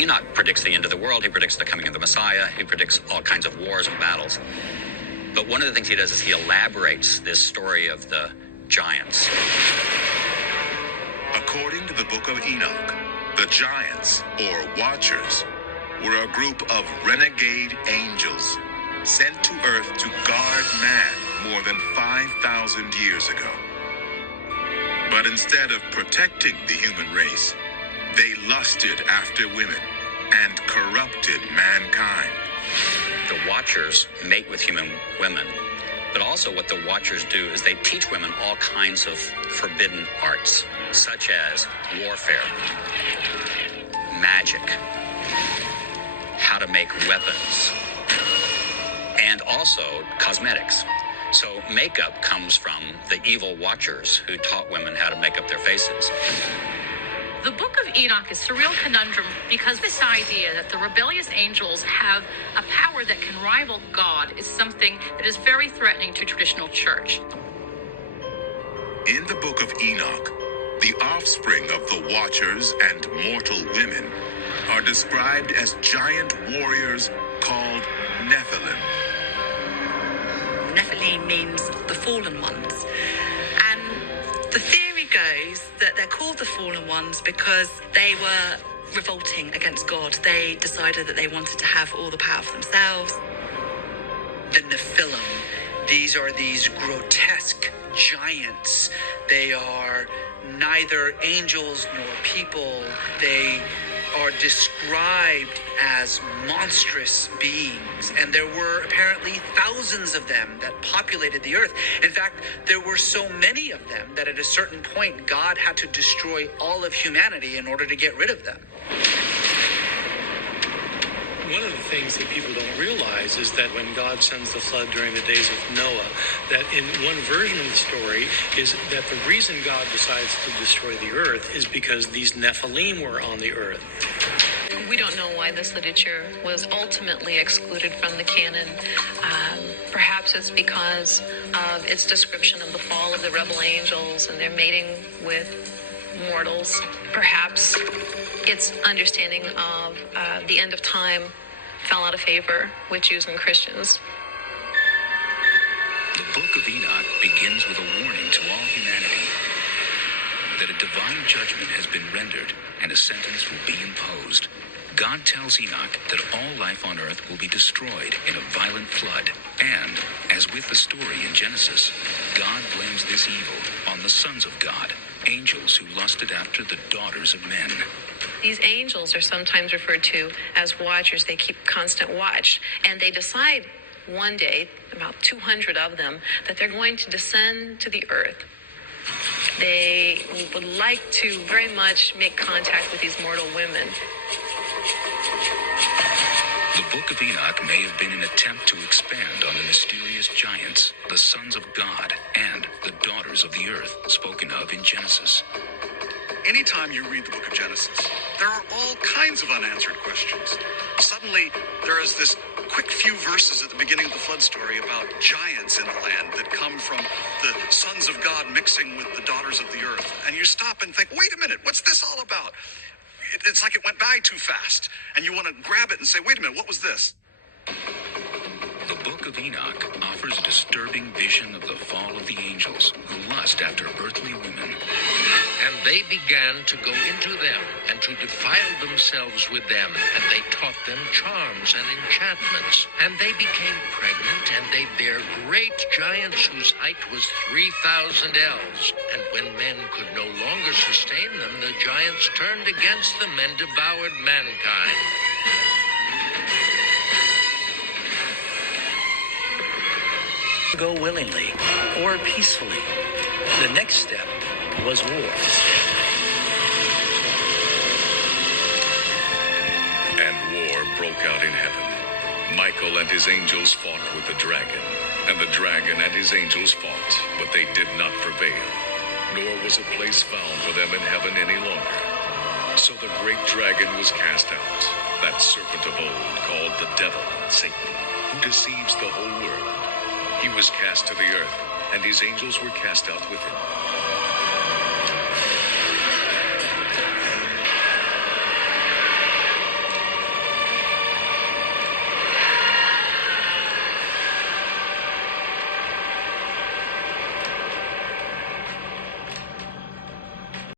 Enoch predicts the end of the world. He predicts the coming of the Messiah. He predicts all kinds of wars and battles. But one of the things he does is he elaborates this story of the giants. According to the book of Enoch, the giants, or watchers, were a group of renegade angels sent to earth to guard man more than 5,000 years ago. But instead of protecting the human race, they lusted after women and corrupted mankind. The watchers mate with human women, but also what the watchers do is they teach women all kinds of forbidden arts, such as warfare, magic, how to make weapons, and also cosmetics. So makeup comes from the evil watchers who taught women how to make up their faces. The Book of Enoch is a real conundrum because this idea that the rebellious angels have a power that can rival God is something that is very threatening to traditional church. In the book of Enoch, the offspring of the watchers and mortal women are described as giant warriors called Nephilim. Nephilim means the fallen ones. And the theory goes that they're called the fallen ones because they were revolting against God. They decided that they wanted to have all the power for themselves. The Nephilim, these are these grotesque giants. They are neither angels nor people. They are described as monstrous beings, and there were apparently thousands of them that populated the earth. In fact, there were so many of them that at a certain point God had to destroy all of humanity in order to get rid of them. One of the things that people don't realize is that when God sends the flood during the days of Noah, that in one version of the story is that the reason God decides to destroy the earth is because these Nephilim were on the earth. We don't know why this literature was ultimately excluded from the canon. Perhaps it's because of its description of the fall of the rebel angels and their mating with mortals. Perhaps its understanding of the end of time fell out of favor with Jews and Christians. The Book of Enoch begins with a warning to all humanity that a divine judgment has been rendered and a sentence will be imposed. God tells Enoch that all life on earth will be destroyed in a violent flood. And, as with the story in Genesis, God blames this evil on the sons of God, angels who lusted after the daughters of men. These angels are sometimes referred to as watchers. They keep constant watch. And they decide one day, about 200 of them, that they're going to descend to the earth. They would like to very much make contact with these mortal women. The Book of Enoch may have been an attempt to expand on the mysterious giants, the sons of God, and the daughters of the earth, spoken of in Genesis. Anytime you read the book of Genesis, there are all kinds of unanswered questions. Suddenly, there is this quick few verses at the beginning of the flood story about giants in the land that come from the sons of God mixing with the daughters of the earth. And you stop and think, wait a minute, what's this all about? It's like it went by too fast. And you want to grab it and say, wait a minute, what was this? The Book of Enoch offers a disturbing vision of the fall of the angels who lust after earthly women. And they began to go into them and to defile themselves with them. And they taught them charms and enchantments. And they became pregnant, and they bare great giants whose height was 3,000 ells. And when men could no longer sustain them, the giants turned against them and devoured mankind. Go willingly or peacefully. The next step was war. And war broke out in heaven. Michael and his angels fought with the dragon, and the dragon and his angels fought, but they did not prevail, nor was a place found for them in heaven any longer. So the great dragon was cast out, that serpent of old called the devil, Satan, who deceives the whole world. He was cast to the earth, and his angels were cast out with him.